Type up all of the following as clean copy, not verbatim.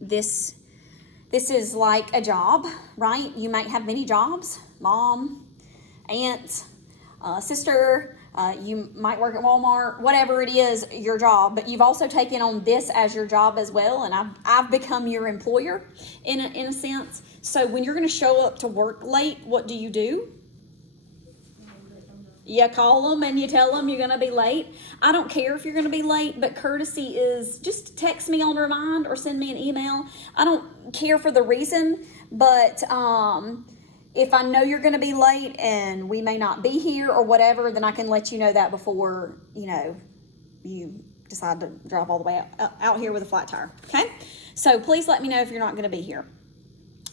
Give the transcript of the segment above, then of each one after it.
this is like a job, right? You might have many jobs, mom, aunt, sister, you might work at Walmart, whatever it is, your job, but you've also taken on this as your job as well, and I've become your employer in a sense. So when you're going to show up to work late, what do? You call them and you tell them you're going to be late. I don't care if you're going to be late, but courtesy is just text me on Remind or send me an email. I don't care for the reason, but if I know you're going to be late and we may not be here or whatever, then I can let you know that before, you decide to drive all the way out here with a flat tire, okay? So please let me know if you're not going to be here.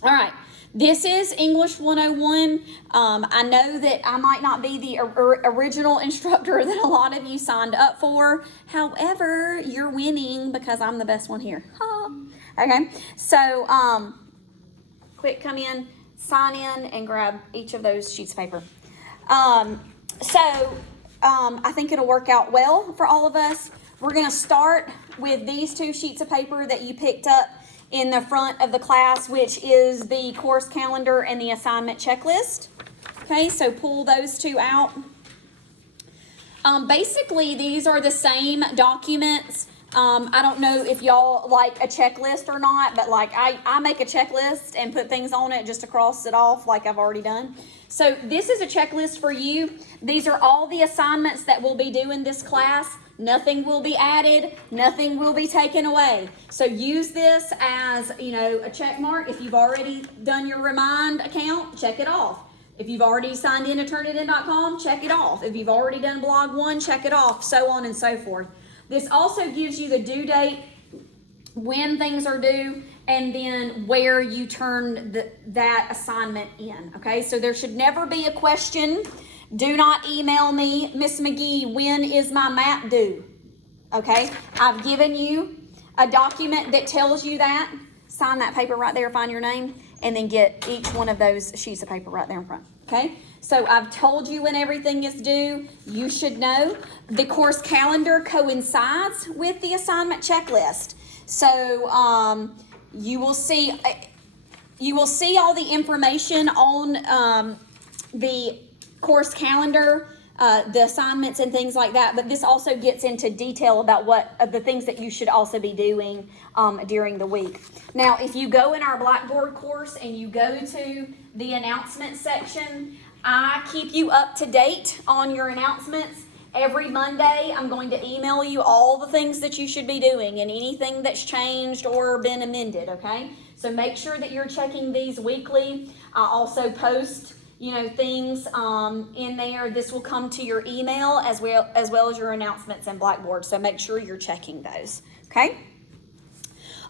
All right. This is English 101. I know that I might not be the original instructor that a lot of you signed up for. However, you're winning because I'm the best one here. Okay, so quick, come in, sign in, and grab each of those sheets of paper. I think it'll work out well for all of us. We're going to start with these 2 sheets of paper that you picked up in the front of the class, which is the course calendar and the assignment checklist. Okay, so pull those 2 out. Basically, these are the same documents. I don't know if y'all like a checklist or not, but like I make a checklist and put things on it just to cross it off like I've already done. So this is a checklist for you. These are all the assignments that we'll be doing this class. Nothing will be added, nothing will be taken away. So use this as, a check mark. If you've already done your Remind account, check it off. If you've already signed in to Turnitin.com, check it off. If you've already done blog 1, check it off, so on and so forth. This also gives you the due date, when things are due, and then where you turn that assignment in, okay? So there should never be a question. Do not email me, Miss McGee, when is my map due? Okay, I've given you a document that tells you that. Sign that paper right there, find your name, and then get each one of those sheets of paper right there in front. Okay, so I've told you when everything is due. You should know. The course calendar coincides with the assignment checklist. So you will see all the information on the course calendar, the assignments and things like that, but this also gets into detail about what the things that you should also be doing during the week. Now, if you go in our Blackboard course and you go to the announcement section, I keep you up to date on your announcements. Every Monday, I'm going to email you all the things that you should be doing and anything that's changed or been amended, okay? So make sure that you're checking these weekly. I also post things in there. This will come to your email as well as your announcements in Blackboard. So make sure you're checking those, okay?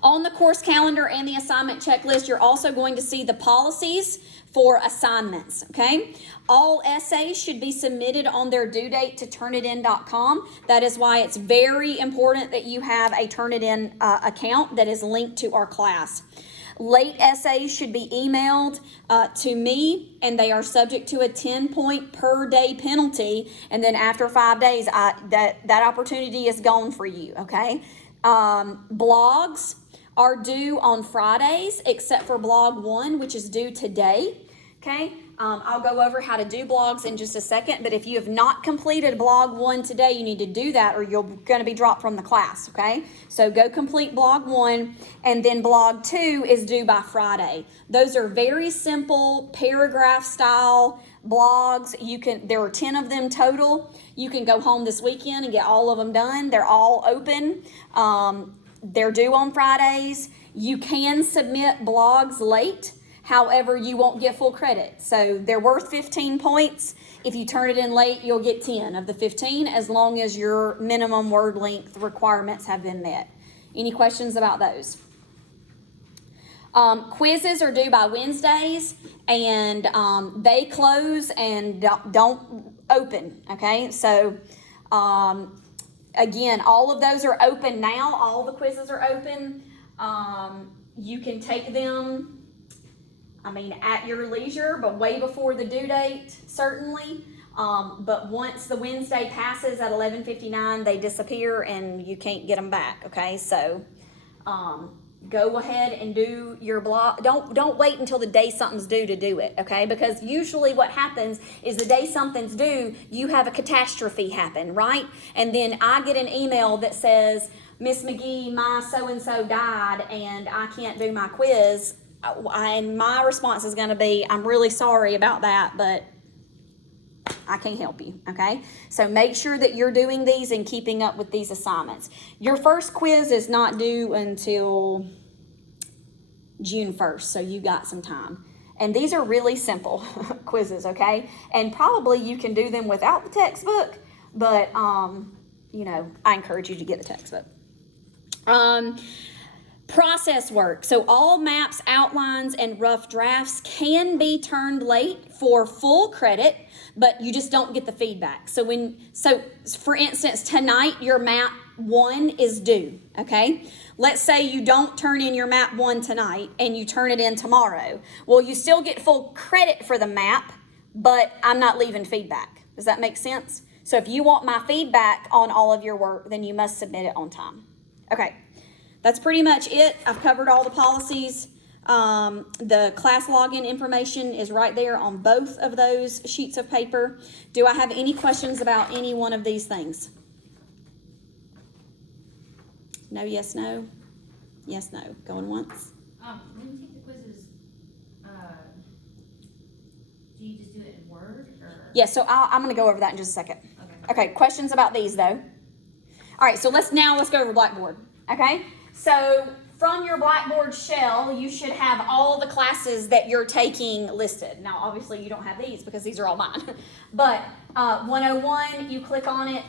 On the course calendar and the assignment checklist, you're also going to see the policies for assignments, okay? All essays should be submitted on their due date to Turnitin.com. That is why it's very important that you have a Turnitin account that is linked to our class. Late essays should be emailed to me, and they are subject to a 10-point per day penalty. And then after 5 days, that opportunity is gone for you, okay? Blogs are due on Fridays, except for blog 1, which is due today, okay? I'll go over how to do blogs in just a second, but if you have not completed blog 1 today, you need to do that or you're going to be dropped from the class, okay? So go complete blog 1, and then blog 2 is due by Friday. Those are very simple paragraph style blogs. There are 10 of them total. You can go home this weekend and get all of them done. They're all open. They're due on Fridays. You can submit blogs late. However, you won't get full credit. So they're worth 15 points. If you turn it in late, you'll get 10 of the 15 as long as your minimum word length requirements have been met. Any questions about those? Quizzes are due by Wednesdays, and they close and don't open, okay? So again, all of those are open now. All the quizzes are open. You can take them at your leisure, but way before the due date, certainly. But once the Wednesday passes at 11:59, they disappear and you can't get them back, okay? So go ahead and do your block. Don't wait until the day something's due to do it, okay? Because usually what happens is the day something's due, you have a catastrophe happen, right? And then I get an email that says, Miss McGee, my so-and-so died and I can't do my quiz. And my response is going to be, I'm really sorry about that, but I can't help you, okay? So make sure that you're doing these and keeping up with these assignments. Your first quiz is not due until June 1st, so you got some time. And these are really simple quizzes, okay? And probably you can do them without the textbook, but, you know, I encourage you to get the textbook. Process work. So all maps, outlines, and rough drafts can be turned late for full credit, but you just don't get the feedback. So for instance, tonight your map 1 is due, okay? Let's say you don't turn in your map 1 tonight and you turn it in tomorrow. Well, you still get full credit for the map, but I'm not leaving feedback. Does that make sense? So if you want my feedback on all of your work, then you must submit it on time. Okay. That's pretty much it. I've covered all the policies. The class login information is right there on both of those sheets of paper. Do I have any questions about any one of these things? No, yes, no? Yes, no. Going once? When you take the quizzes, do you just do it in Word? Or? Yeah, so I'm going to go over that in just a second. Okay, questions about these, though? All right, so let's go over Blackboard, okay? So from your Blackboard shell, you should have all the classes that you're taking listed. Now, obviously, you don't have these because these are all mine. But 101, you click on it,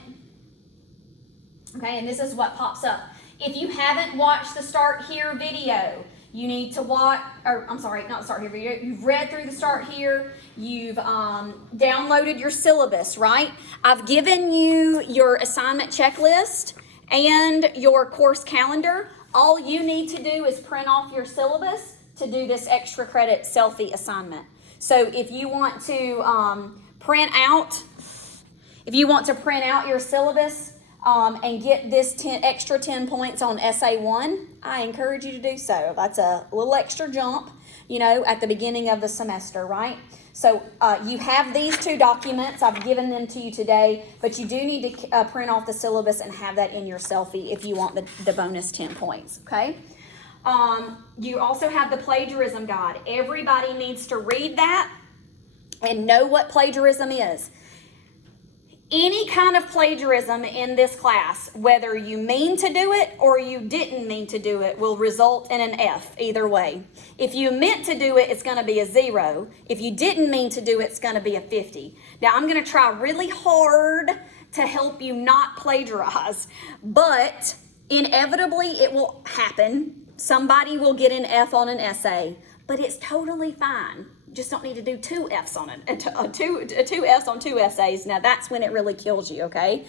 okay, and this is what pops up. If you haven't watched the Start Here video, you need to watch, or I'm sorry, not the Start Here video. You've read through the Start Here. You've downloaded your syllabus, right? I've given you your assignment checklist and your course calendar. All you need to do is print off your syllabus to do this extra credit selfie assignment. So if you want to print out your syllabus and get this extra 10 points on Essay 1, I encourage you to do so. That's a little extra jump, you know, at the beginning of the semester, right? So you have these 2 documents. I've given them to you today, but you do need to print off the syllabus and have that in your selfie if you want the bonus 10 points, okay? You also have the plagiarism guide. Everybody needs to read that and know what plagiarism is. Any kind of plagiarism in this class, whether you mean to do it or you didn't mean to do it, will result in an F either way. If you meant to do it, it's going to be a 0. If you didn't mean to do it, it's going to be a 50. Now, I'm going to try really hard to help you not plagiarize, but inevitably it will happen. Somebody will get an F on an essay, but it's totally fine. Just don't need to do 2 F's on it, 2 F's on 2 essays. Now that's when it really kills you, okay?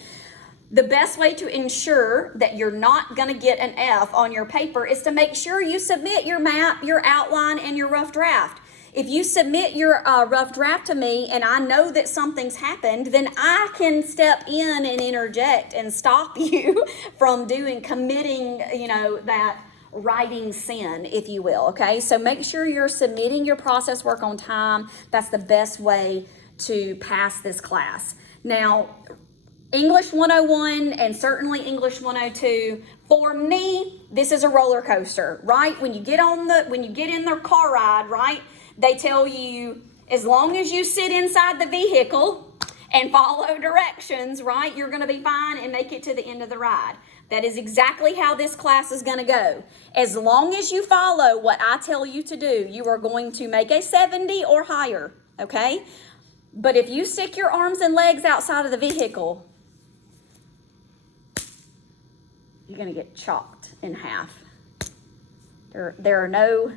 The best way to ensure that you're not going to get an F on your paper is to make sure you submit your map, your outline, and your rough draft. If you submit your rough draft to me and I know that something's happened, then I can step in and interject and stop you from committing, you know, that writing sin, if you will, okay? So make sure you're submitting your process work on time. That's the best way to pass this class. Now, English 101 and certainly English 102, for me, this is a roller coaster, right? When you get in their car ride, right, they tell you as long as you sit inside the vehicle and follow directions, right, you're going to be fine and make it to the end of the ride. That is exactly how this class is going to go. As long as you follow what I tell you to do, you are going to make a 70 or higher, okay? But if you stick your arms and legs outside of the vehicle, you're going to get chopped in half. There are no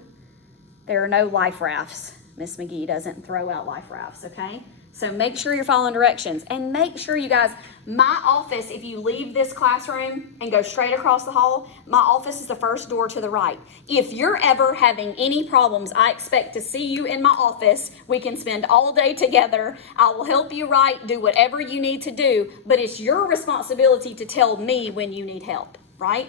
life rafts. Miss McGee doesn't throw out life rafts, okay? So make sure you're following directions. And make sure, you guys, my office, if you leave this classroom and go straight across the hall, my office is the first door to the right. If you're ever having any problems, I expect to see you in my office. We can spend all day together. I will help you write, do whatever you need to do, but it's your responsibility to tell me when you need help, right?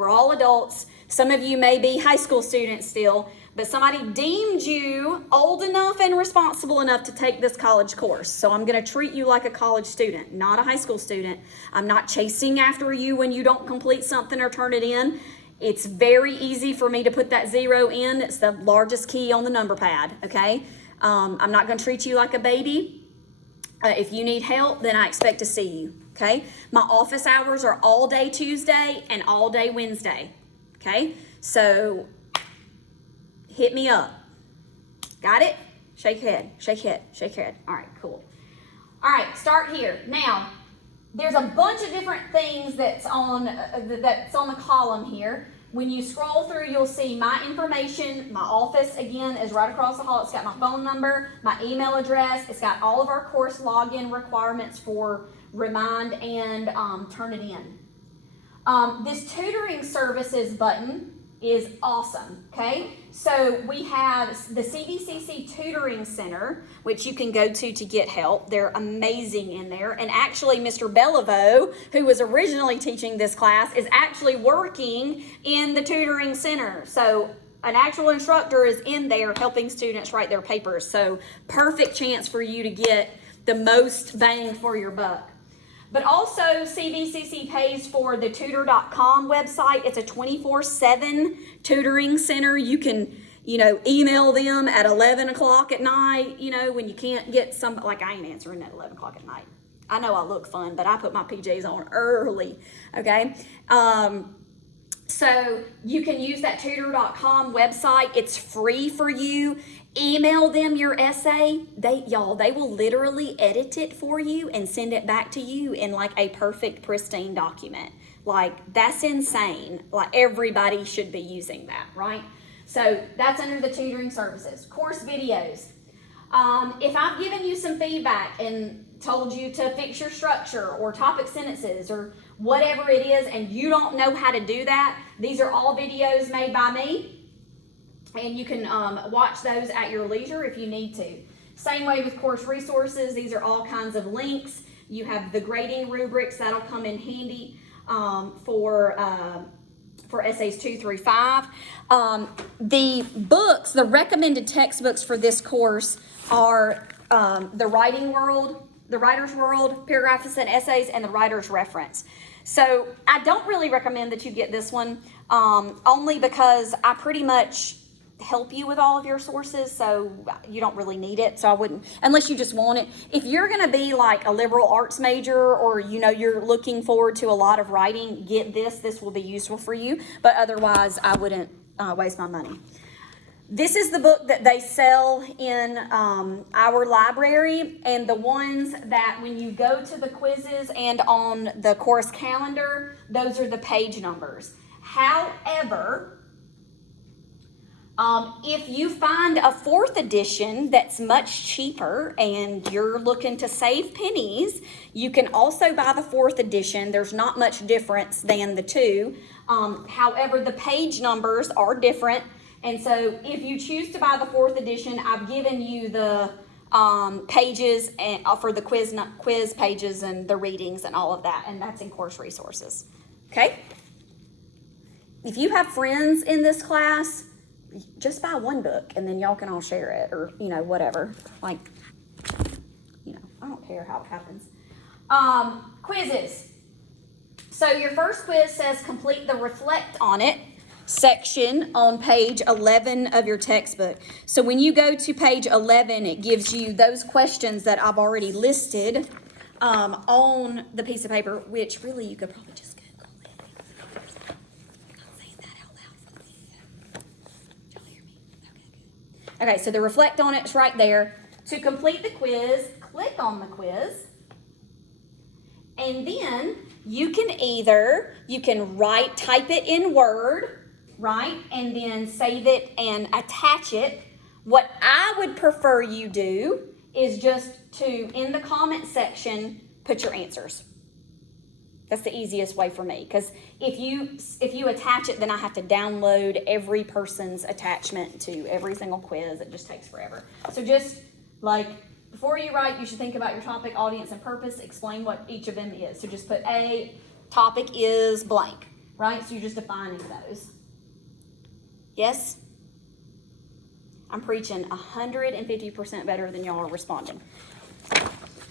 We're all adults. Some of you may be high school students still, but somebody deemed you old enough and responsible enough to take this college course. So I'm going to treat you like a college student, not a high school student. I'm not chasing after you when you don't complete something or turn it in. It's very easy for me to put that 0 in. It's the largest key on the number pad, okay? I'm not going to treat you like a baby. If you need help, then I expect to see you, okay? My office hours are all day Tuesday and all day Wednesday, okay? So hit me up. Got it? Shake head, shake head, shake head. All right, cool. All right, start here. Now, there's a bunch of different things that's on the column here. When you scroll through, you'll see my information. My office, again, is right across the hall. It's got my phone number, my email address. It's got all of our course login requirements for Remind and Turn It In. This tutoring services button is awesome, okay? So we have the CVCC Tutoring Center, which you can go to get help. They're amazing in there. And actually, Mr. Beliveau, who was originally teaching this class, is actually working in the tutoring center. So an actual instructor is in there helping students write their papers. So perfect chance for you to get the most bang for your buck. But also, CVCC pays for the tutor.com website. It's a 24/7 tutoring center. You can, email them at 11 o'clock at night, when you can't get like I ain't answering at 11 o'clock at night. I know I look fun, but I put my PJs on early, okay? So you can use that tutor.com website. It's free for you. Email them your essay. They will literally edit it for you and send it back to you in like a perfect, pristine document. Like, that's insane. Like, everybody should be using that, right? So that's under the tutoring services. Course videos. If I've given you some feedback and told you to fix your structure or topic sentences or whatever it is, and you don't know how to do that, these are all videos made by me. And you can watch those at your leisure if you need to. Same way with course resources. These are all kinds of links. You have the grading rubrics. That'll come in handy for essays 2 through 5. The books, the recommended textbooks for this course are the Writing World, the Writer's World, Paragraphs and Essays, and the Writer's Reference. So I don't really recommend that you get this one, only because I pretty much help you with all of your sources, so you don't really need it. So I wouldn't, unless you just want it. If you're going to be like a liberal arts major, or you're looking forward to a lot of writing, get this will be useful for you. But otherwise, I wouldn't waste my money. This is the book that they sell in our library, and the ones that when you go to the quizzes and on the course calendar, those are the page numbers. However, if you find a 4th edition that's much cheaper and you're looking to save pennies, you can also buy the 4th edition. There's not much difference than the two. However, the page numbers are different. And so if you choose to buy the 4th edition, I've given you the pages and for the quiz pages and the readings and all of that. And that's in course resources. Okay? If you have friends in this class, just buy one book and then y'all can all share it, or whatever. Like, I don't care how it happens. Quizzes. So your first quiz says complete the Reflect on It section on page 11 of your textbook. So when you go to page 11, it gives you those questions that I've already listed on the piece of paper, which really you could probably just Google it. I'm not saying that out loud for the video. Y'all hear me? Okay, good. Okay, so the Reflect on It is right there. To complete the quiz, click on the quiz, and then you can type it in Word, right? And then save it and attach it. What I would prefer you do is just to, in the comment section, put your answers. That's the easiest way for me, because if you attach it, then I have to download every person's attachment to every single quiz. It just takes forever. So just before you write, you should think about your topic, audience, and purpose. Explain what each of them is. So just put A, topic is blank. right? So you're just defining those. Yes? I'm preaching 150% better than y'all are responding.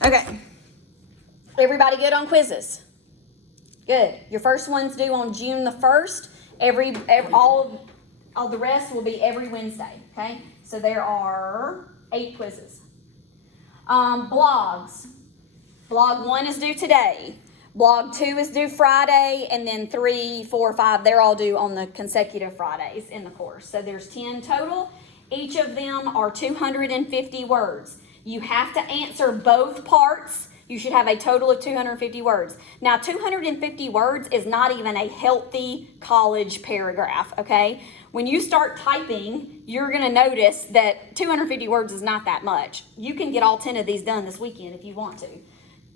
Okay. Everybody good on quizzes? Good. Your first one's due on June the 1st. All the rest will be every Wednesday, okay? So there are 8 quizzes. Blogs. Blog 1 is due today. Blog 2 is due Friday, and then 3, 4, 5, they're all due on the consecutive Fridays in the course. So there's 10 total. Each of them are 250 words. You have to answer both parts. You should have a total of 250 words. Now, 250 words is not even a healthy college paragraph, okay? When you start typing, you're going to notice that 250 words is not that much. You can get all 10 of these done this weekend if you want to.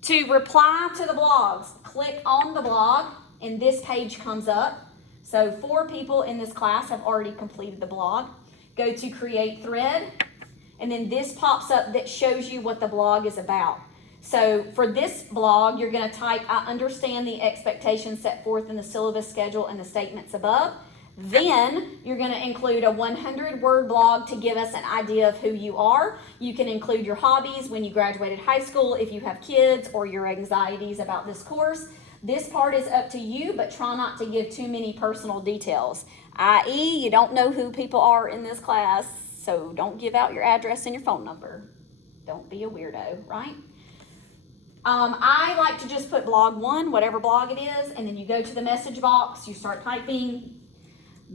To reply to the blogs, click on the blog, and this page comes up. So 4 people in this class have already completed the blog. Go to create thread, and then this pops up that shows you what the blog is about. So for this blog, you're going to type, I understand the expectations set forth in the syllabus schedule and the statements above. Then you're going to include a 100-word blog to give us an idea of who you are. You can include your hobbies when you graduated high school, if you have kids, or your anxieties about this course. This part is up to you, but try not to give too many personal details, i.e., you don't know who people are in this class, so don't give out your address and your phone number. Don't be a weirdo, right? I like to just put blog 1, whatever blog it is, and then you go to the message box, you start typing,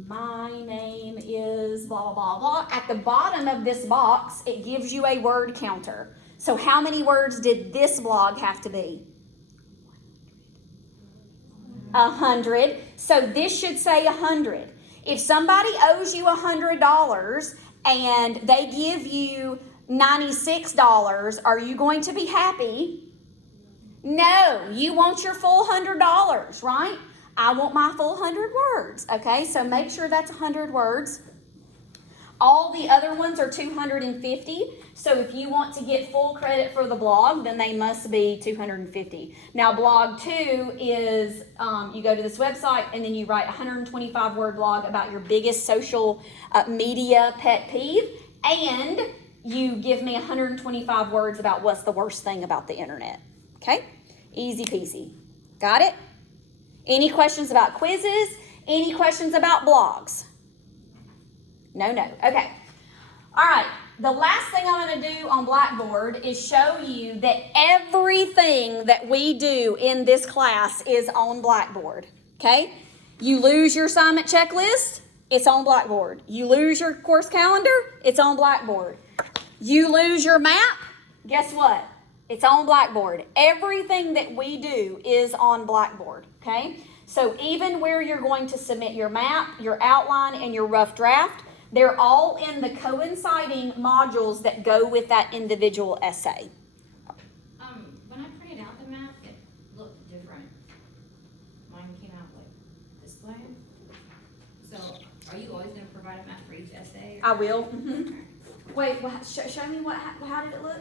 my name is blah, blah, blah. At the bottom of this box, it gives you a word counter. So how many words did this blog have to be? 100. So this should say 100. If somebody owes you $100 and they give you $96, are you going to be happy? No, you want your full $100, right? I want my full 100 words, okay? So make sure that's 100 words. All the other ones are 250. So if you want to get full credit for the blog, then they must be 250. Now, blog 2 is you go to this website and then you write a 125-word blog about your biggest social media pet peeve, and you give me 125 words about what's the worst thing about the internet. Okay? Easy peasy. Got it? Any questions about quizzes? Any questions about blogs? No. Okay. All right. The last thing I'm going to do on Blackboard is show you that everything that we do in this class is on Blackboard. Okay? You lose your assignment checklist, it's on Blackboard. You lose your course calendar, it's on Blackboard. You lose your map, guess what? It's on Blackboard. Everything that we do is on Blackboard, okay? So even where you're going to submit your map, your outline, and your rough draft, they're all in the coinciding modules that go with that individual essay. When I printed out the map, it looked different. Mine came out like this way. So are you always going to provide a map for each essay? I will. Mm-hmm. Wait, show me how did it look?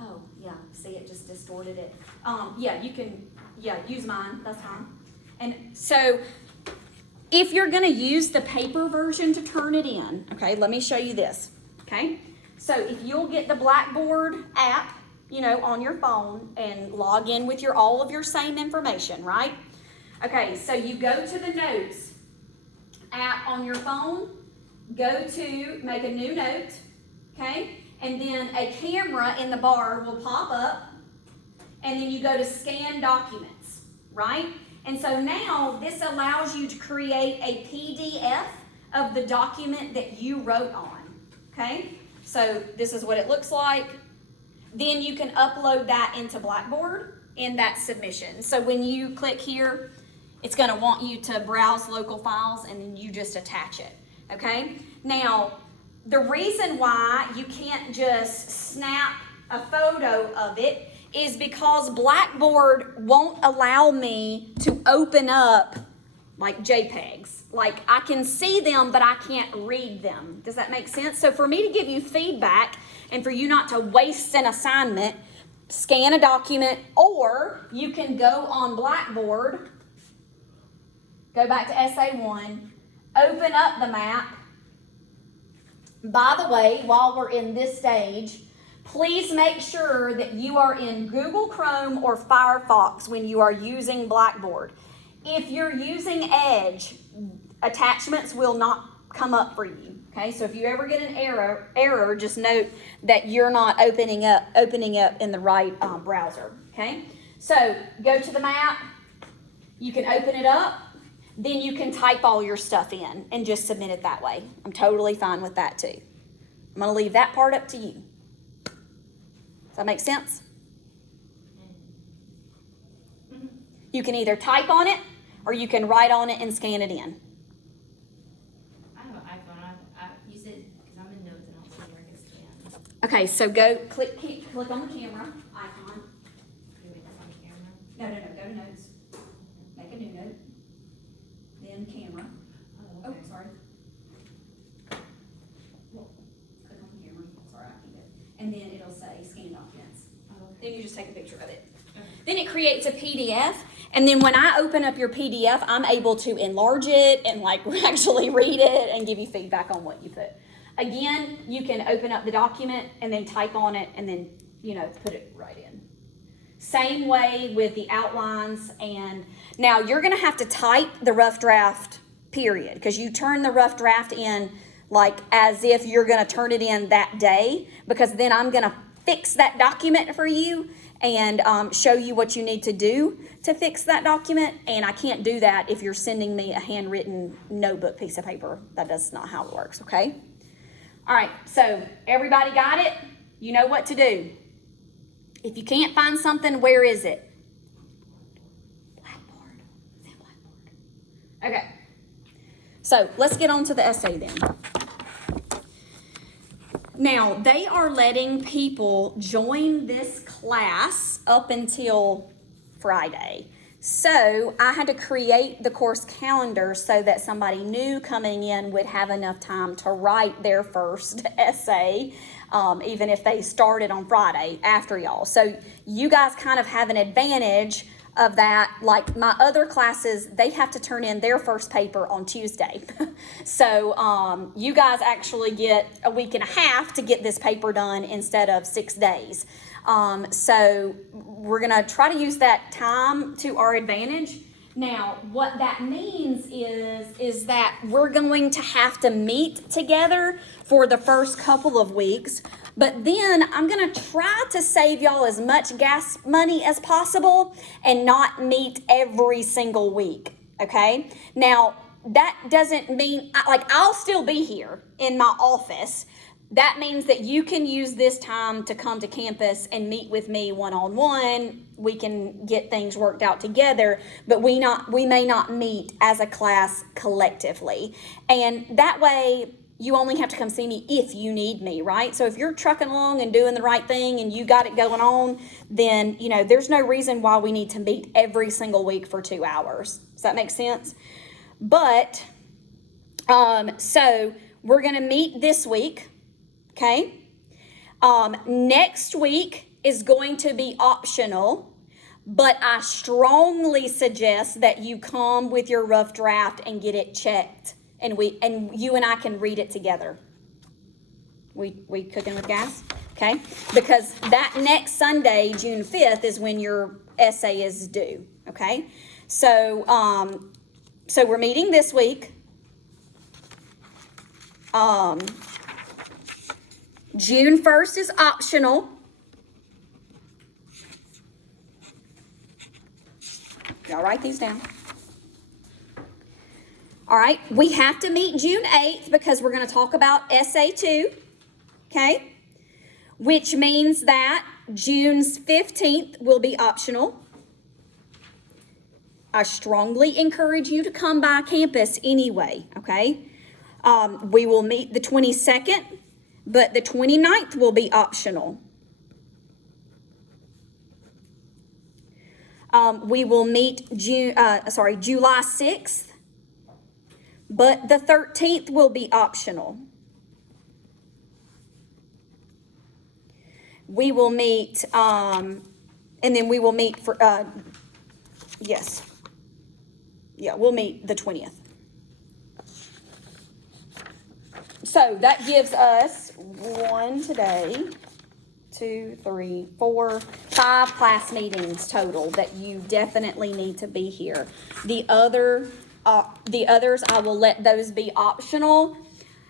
Oh, yeah, see, it just distorted it. Yeah, you can, use mine, that's fine. And so, if you're gonna use the paper version to turn it in, okay, let me show you this, okay? So, if you'll get the Blackboard app, on your phone and log in with all of your same information, right? Okay, so you go to the Notes app on your phone, go to make a new note, okay? And then a camera in the bar will pop up, and then you go to scan documents, right? And so now this allows you to create a PDF of the document that you wrote on, okay? So this is what it looks like. Then you can upload that into Blackboard in that submission. So when you click here, it's going to want you to browse local files, and then you just attach it, okay? Now, the reason why you can't just snap a photo of it is because Blackboard won't allow me to open up like JPEGs. Like, I can see them, but I can't read them. Does that make sense? So for me to give you feedback and for you not to waste an assignment, scan a document, or you can go on Blackboard, go back to SA1, open up the map. By the way, while we're in this stage, please make sure that you are in Google Chrome or Firefox when you are using Blackboard. If you're using Edge, attachments will not come up for you. Okay, so if you ever get an error, just note that you're not opening up in the right browser. Okay, so go to the map. You can open it up. Then you can type all your stuff in and just submit it that way. I'm totally fine with that too. I'm going to leave that part up to you. Does that make sense? You can either type on it or you can write on it and scan it in. I have an iPhone. You said, because I'm in notes and I'll see where I can scan. Okay, so go click on the camera icon. Do it on the camera. No, go to notes. Make a new note. Then camera. Oh, Oh, okay. sorry. Well, click on the camera. Sorry, I keep it. And then it'll say scan documents. Oh, okay. Then you just take a picture of it. Okay. Then it creates a PDF. And then when I open up your PDF, I'm able to enlarge it and like actually read it and give you feedback on what you put. Again, you can open up the document and then type on it and then, put it right in. Same way with the outlines. And now you're going to have to type the rough draft period, because you turn the rough draft in like as if you're going to turn it in that day, because then I'm going to fix that document for you and show you what you need to do to fix that document. And I can't do that if you're sending me a handwritten notebook piece of paper. That's not how it works, okay? All right, so everybody got it? You know what to do. If you can't find something, where is it? Blackboard. Is it Blackboard? Okay. So let's get on to the essay then. Now, they are letting people join this class up until Friday. So I had to create the course calendar so that somebody new coming in would have enough time to write their first essay, even if they started on Friday after y'all. So you guys kind of have an advantage of that. Like my other classes, they have to turn in their first paper on Tuesday. So you guys actually get a week and a half to get this paper done instead of 6 days. So we're going to try to use that time to our advantage. Now, what that means is that we're going to have to meet together for the first couple of weeks, but then I'm going to try to save y'all as much gas money as possible and not meet every single week, okay? Now, that doesn't mean, I'll still be here in my office. That means that you can use this time to come to campus and meet with me one-on-one. We can get things worked out together, but we may not meet as a class collectively. And that way, you only have to come see me if you need me, right? So if you're trucking along and doing the right thing and you got it going on, then, there's no reason why we need to meet every single week for 2 hours. Does that make sense? But, so we're going to meet this week. Okay. Next week is going to be optional, but I strongly suggest that you come with your rough draft and get it checked, and you and I can read it together. We cooking with gas? Okay. Because that next Sunday, June 5th, is when your essay is due. Okay. So, so we're meeting this week. June 1st is optional. Y'all write these down. All right, we have to meet June 8th because we're going to talk about Essay 2, okay? Which means that June 15th will be optional. I strongly encourage you to come by campus anyway, okay? We will meet the 22nd. But the 29th will be optional. We will meet July 6th, but the 13th will be optional. we will meet, and then we will meet for, yes. Yeah, we'll meet the 20th. So that gives us 1 today, 2, 3, 4, 5 class meetings total that you definitely need to be here. The others, I will let those be optional.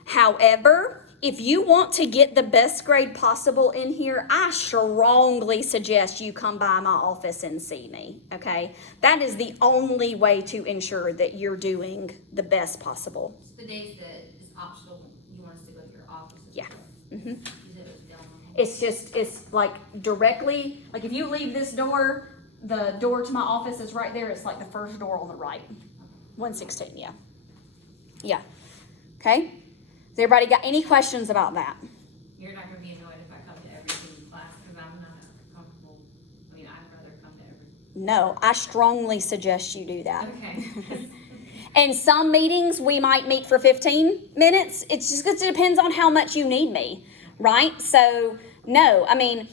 However, if you want to get the best grade possible in here, I strongly suggest you come by my office and see me, okay? That is the only way to ensure that you're doing the best possible. The days that is optional, you want us to go to your office? Yeah. You said it was down the hall. It's like directly, like if you leave this door, the door to my office is right there. It's like the first door on the right. 116, yeah. Yeah. Okay? Has everybody got any questions about that? You're not gonna be annoyed if I come to every single class, because I'm not comfortable, I mean, I'd rather come to every. No, I strongly suggest you do that. Okay. And some meetings, we might meet for 15 minutes. It's just because it depends on how much you need me, right? So, no, I mean,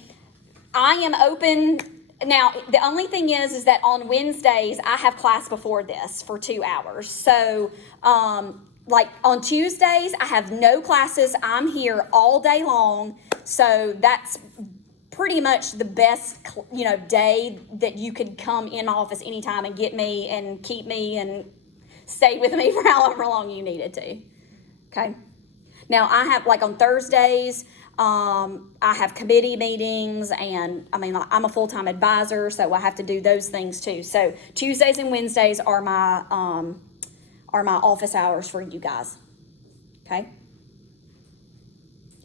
I am open. Now, the only thing is that on Wednesdays, I have class before this for 2 hours. So, like on Tuesdays, I have no classes. I'm here all day long. So that's pretty much the best, day that you could come in my office anytime and get me and keep me and stay with me for however long you needed to. Okay. Now I have, like on Thursdays, I have committee meetings, and I mean, I'm a full-time advisor, so I have to do those things too. So Tuesdays and Wednesdays are my office hours for you guys. Okay.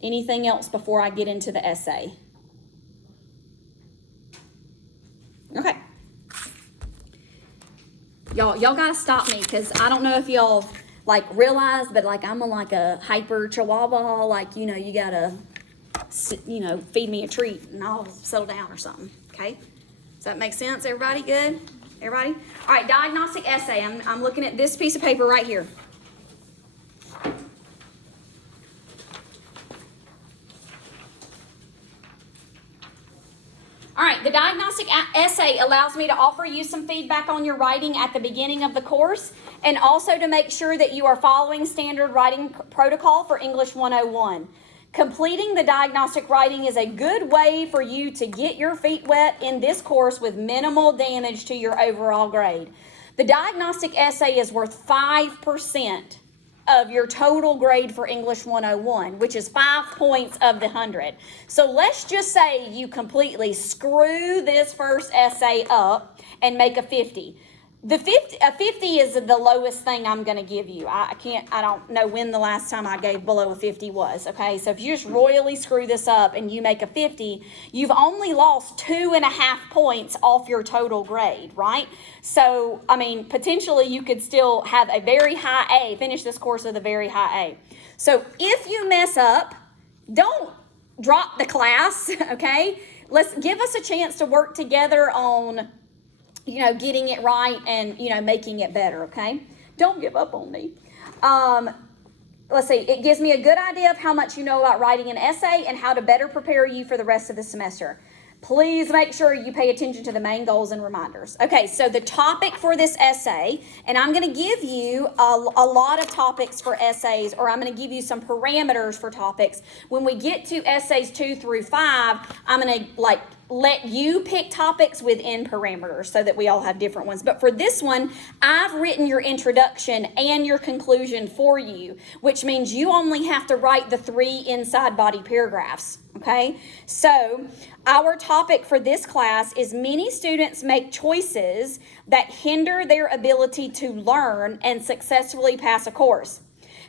Anything else before I get into the essay? Okay. Y'all gotta stop me, because I don't know if y'all like realize, but like I'm a hyper chihuahua. Like, you gotta, feed me a treat and I'll settle down or something. Okay. Does that make sense? Everybody good? Everybody? All right, diagnostic essay. I'm looking at this piece of paper right here. All right, the diagnostic essay allows me to offer you some feedback on your writing at the beginning of the course, and also to make sure that you are following standard writing protocol for English 101. Completing the diagnostic writing is a good way for you to get your feet wet in this course with minimal damage to your overall grade. The diagnostic essay is worth 5% of your total grade for English 101, which is 5 points of the 100. So let's just say you completely screw this first essay up and make a 50. A 50 is the lowest thing I'm going to give you. I don't know when the last time I gave below a 50 was, okay? So if you just royally screw this up and you make a 50, you've only lost 2.5 points off your total grade, right? So, I mean, potentially you could still have a very high A, finish this course with a very high A. So if you mess up, don't drop the class, okay? Let's give us a chance to work together on getting it right and, making it better, okay? Don't give up on me. Let's see. It gives me a good idea of how much you know about writing an essay and how to better prepare you for the rest of the semester. Please make sure you pay attention to the main goals and reminders. Okay, so the topic for this essay, and I'm going to give you a lot of topics for essays, or I'm going to give you some parameters for topics. When we get to essays 2 through 5, I'm going to let you pick topics within parameters so that we all have different ones. But for this one, I've written your introduction and your conclusion for you, which means you only have to write the 3 inside body paragraphs, okay? So our topic for this class is many students make choices that hinder their ability to learn and successfully pass a course.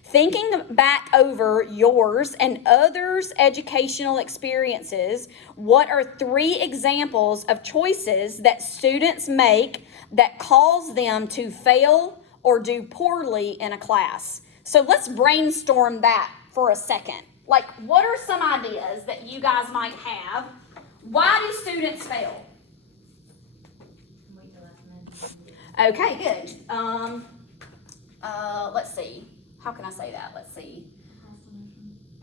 Thinking back over yours and others' educational experiences, what are 3 examples of choices that students make that cause them to fail or do poorly in a class? So let's brainstorm that for a second. Like, what are some ideas that you guys might have? Why do students fail? Wait till after that. Okay, good. Let's see. How can I say that? Let's see.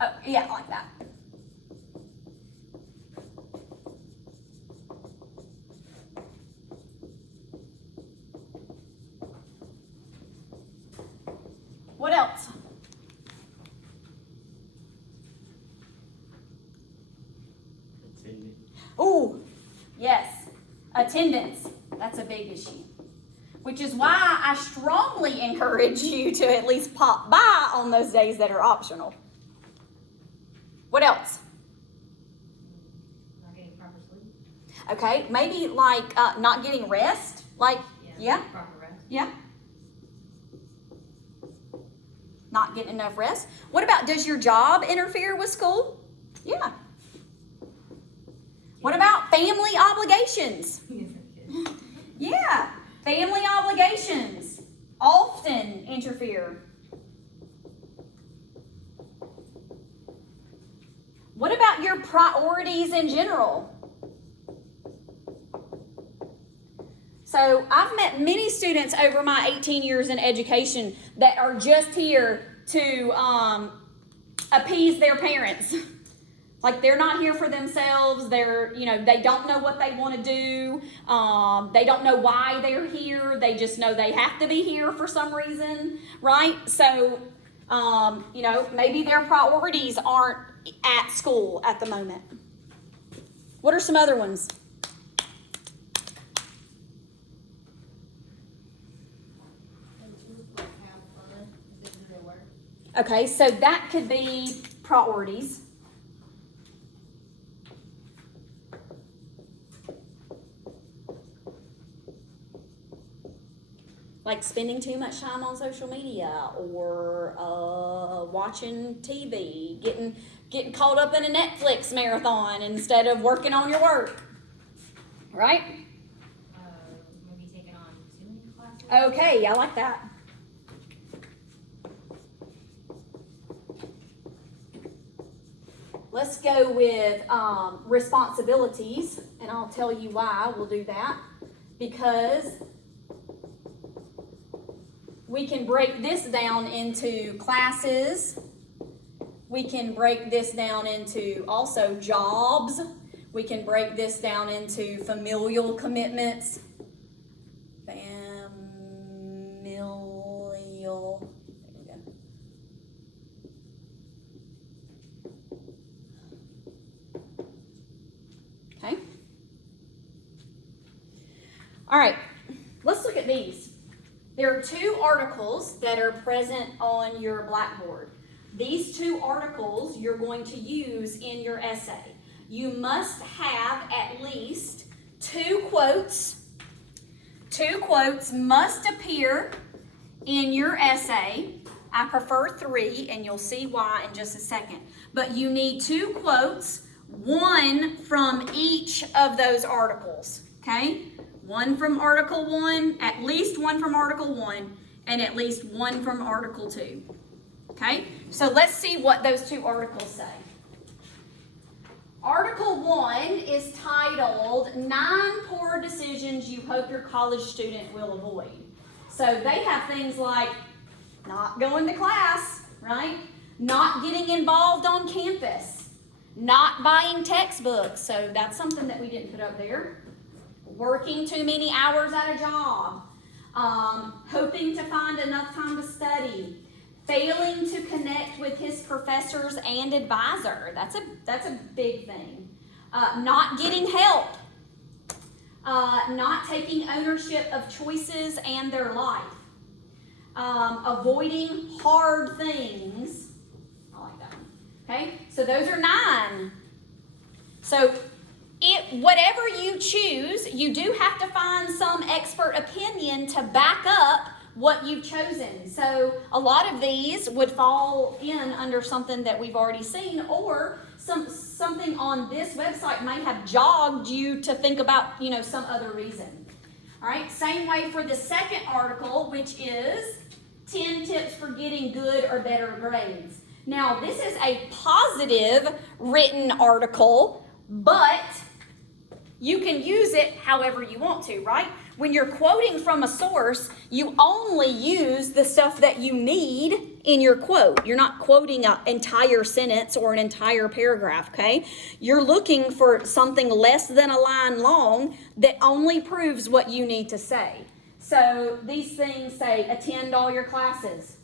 Oh, yeah, like that. What else? Ooh, yes, attendance. That's a big issue. Which is why I strongly encourage you to at least pop by on those days that are optional. What else? Not getting proper sleep. Okay, maybe like not getting rest. Like, yeah. Proper rest. Yeah. Not getting enough rest. What about, does your job interfere with school? Yeah. What about family obligations? Yeah. Family obligations often interfere. What about your priorities in general? So I've met many students over my 18 years in education that are just here to appease their parents. Like, they're not here for themselves. They don't know what they want to do. They don't know why they're here. They just know they have to be here for some reason, right? So, maybe their priorities aren't at school at the moment. What are some other ones? Okay, so that could be priorities. Like spending too much time on social media or watching TV, getting caught up in a Netflix marathon instead of working on your work, right? Maybe taking on Zoom classes. Okay, I like that. Let's go with responsibilities, and I'll tell you why we'll do that. Because we can break this down into classes. We can break this down into also jobs. We can break this down into familial commitments. Familial. There we go. Okay. All right. Let's look at these. There are two articles that are present on your blackboard. These two articles you're going to use in your essay. You must have at least two quotes. Two quotes must appear in your essay. I prefer 3, and you'll see why in just a second. But you need 2 quotes, one from each of those articles, okay? One from Article 1, at least one from Article 1, and at least one from Article 2. Okay? So let's see what those 2 articles say. Article 1 is titled 9 Poor Decisions You Hope Your College Student Will Avoid. So they have things like not going to class, right? Not getting involved on campus. Not buying textbooks. So that's something that we didn't put up there. Working too many hours at a job, hoping to find enough time to study, failing to connect with his professors and advisor. That's a big thing. Not getting help, not taking ownership of choices and their life, avoiding hard things. I like that one. Okay, so those are 9. So whatever you choose, you do have to find some expert opinion to back up what you've chosen. So a lot of these would fall in under something that we've already seen, or something on this website might have jogged you to think about, some other reason. All right, same way for the second article, which is 10 tips for getting good or better grades. Now, this is a positive written article, but you can use it however you want to, right? When you're quoting from a source, you only use the stuff that you need in your quote. You're not quoting an entire sentence or an entire paragraph, okay? You're looking for something less than a line long that only proves what you need to say. So these things say, attend all your classes.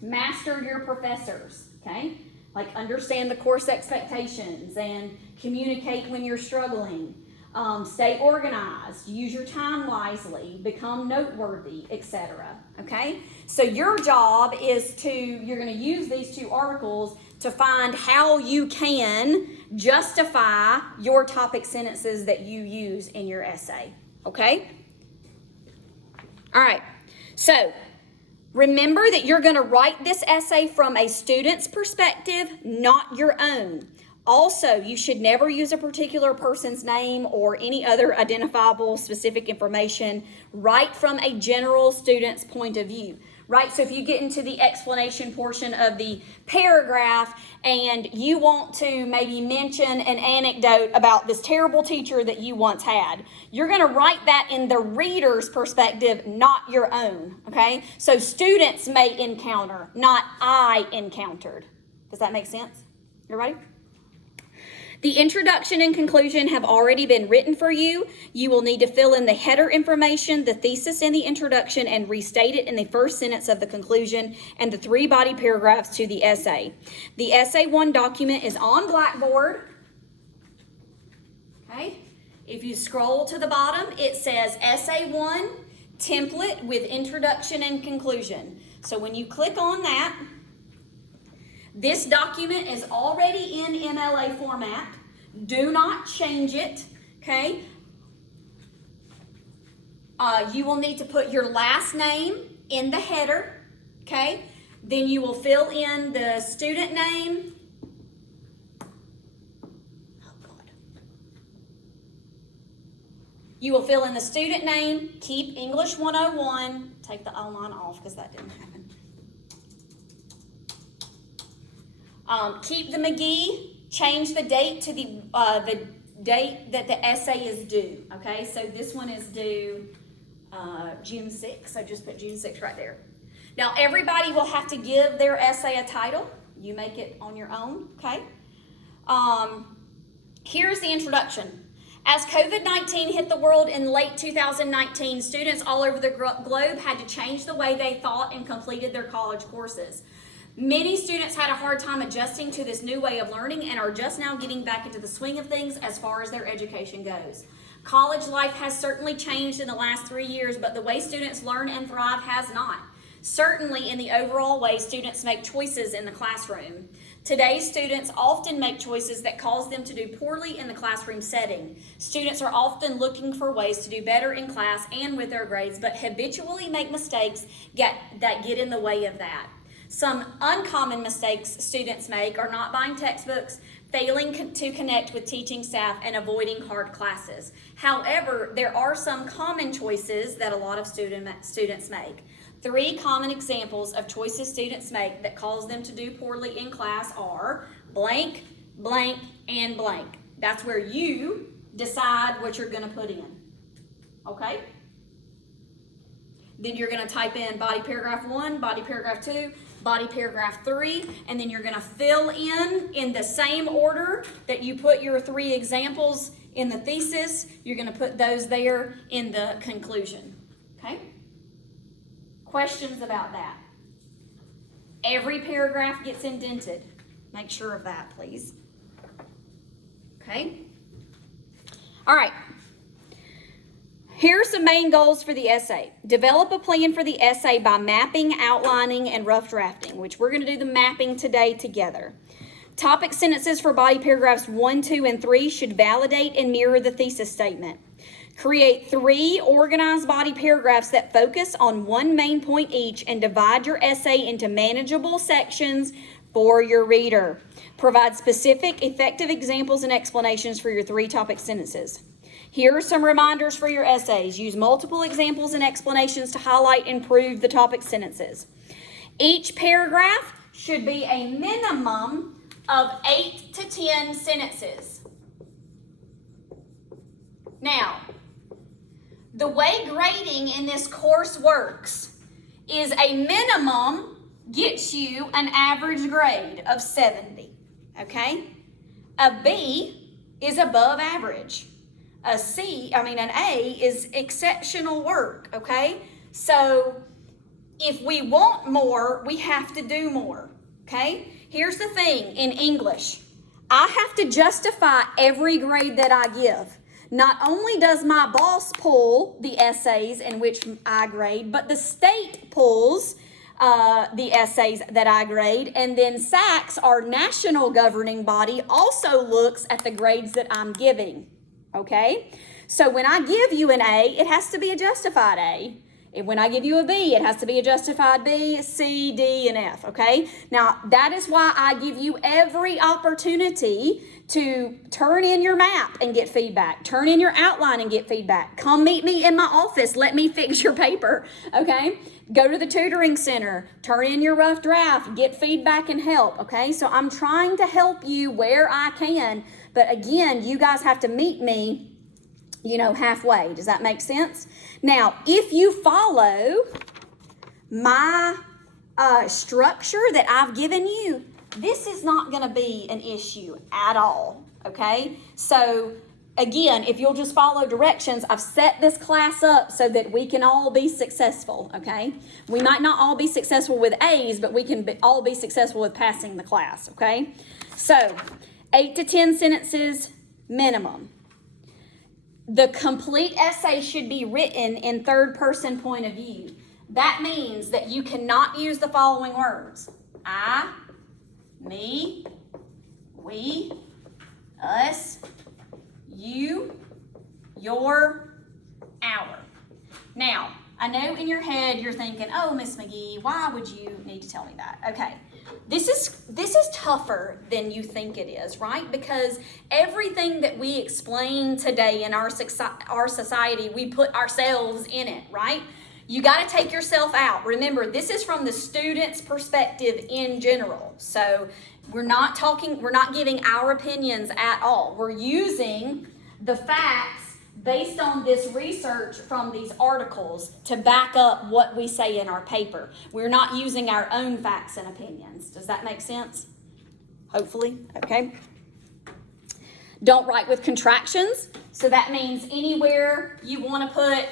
Master your professors, okay? Like understand the course expectations and communicate when you're struggling. Stay organized, use your time wisely, become noteworthy, etc. Okay? So your job is you're going to use these 2 articles to find how you can justify your topic sentences that you use in your essay. Okay? All right. So remember that you're going to write this essay from a student's perspective, not your own. Also, you should never use a particular person's name or any other identifiable specific information. Write from a general student's point of view, right? So if you get into the explanation portion of the paragraph and you want to maybe mention an anecdote about this terrible teacher that you once had, you're going to write that in the reader's perspective, not your own, okay? So students may encounter, not I encountered. Does that make sense? Everybody? The introduction and conclusion have already been written for you. You will need to fill in the header information, the thesis in the introduction, and restate it in the first sentence of the conclusion and the 3 body paragraphs to the essay. The Essay 1 document is on Blackboard. Okay? If you scroll to the bottom, it says Essay 1, Template with Introduction and Conclusion. So when you click on that, this document is already in MLA format. Do not change it, okay? You will need to put your last name in the header, okay? Then you will fill in the student name. Oh, God. You will fill in the student name, keep English 101, take the online off because that didn't happen. Keep the McGee, change the date to the date that the essay is due, okay? So this one is due June 6th, so just put June 6th right there. Now, everybody will have to give their essay a title. You make it on your own, okay? Here's the introduction. As COVID-19 hit the world in late 2019, students all over the globe had to change the way they thought and completed their college courses. Many students had a hard time adjusting to this new way of learning and are just now getting back into the swing of things as far as their education goes. College life has certainly changed in the last 3 years, but the way students learn and thrive has not. Certainly in the overall way students make choices in the classroom. Today's students often make choices that cause them to do poorly in the classroom setting. Students are often looking for ways to do better in class and with their grades, but habitually make mistakes that get in the way of that. Some uncommon mistakes students make are not buying textbooks, failing to connect with teaching staff, and avoiding hard classes. However, there are some common choices that a lot of students make. 3 common examples of choices students make that cause them to do poorly in class are blank, blank, and blank. That's where you decide what you're going to put in. Okay? Then you're going to type in body paragraph 1, body paragraph 2, body paragraph 3, and then you're going to fill in the same order that you put your 3 examples in the thesis. You're going to put those there in the conclusion. Okay? Questions about that? Every paragraph gets indented. Make sure of that, please. Okay? All right. Here are some main goals for the essay. Develop a plan for the essay by mapping, outlining, and rough drafting, which we're going to do the mapping today together. Topic sentences for body paragraphs 1, 2, and 3 should validate and mirror the thesis statement. Create 3 organized body paragraphs that focus on one main point each and divide your essay into manageable sections for your reader. Provide specific, effective examples and explanations for your 3 topic sentences. Here are some reminders for your essays. Use multiple examples and explanations to highlight and prove the topic sentences. Each paragraph should be a minimum of 8 to 10 sentences. Now, the way grading in this course works is a minimum gets you an average grade of 70, okay? A B is above average. An A is exceptional work, okay? So if we want more, we have to do more, okay? Here's the thing in English. I have to justify every grade that I give. Not only does my boss pull the essays in which I grade, but the state pulls the essays that I grade, and then SACS, our national governing body, also looks at the grades that I'm giving, okay? So when I give you an A, it has to be a justified A. And when I give you a B, it has to be a justified B, C, D, and F, okay? Now, that is why I give you every opportunity to turn in your map and get feedback. Turn in your outline and get feedback. Come meet me in my office. Let me fix your paper, okay? Go to the tutoring center. Turn in your rough draft. Get feedback and help, okay? So I'm trying to help you where I can. But again, you guys have to meet me, halfway. Does that make sense? Now, if you follow my structure that I've given you, this is not going to be an issue at all, okay? So, again, if you'll just follow directions, I've set this class up so that we can all be successful, okay? We might not all be successful with A's, but we can all be successful with passing the class, okay? So, 8 to 10 sentences minimum. The complete essay should be written in third-person point of view. That means that you cannot use the following words. I, me, we, us, you, your, our. Now, I know in your head you're thinking, oh, Miss McGee, why would you need to tell me that? Okay. This is tougher than you think it is, right? Because everything that we explain today in our society, we put ourselves in it, right? You got to take yourself out. Remember, this is from the student's perspective in general. So we're not giving our opinions at all. We're using the facts based on this research from these articles to back up what we say in our paper. We're not using our own facts and opinions. Does that make sense? Hopefully, okay. Don't write with contractions. So that means anywhere you want to put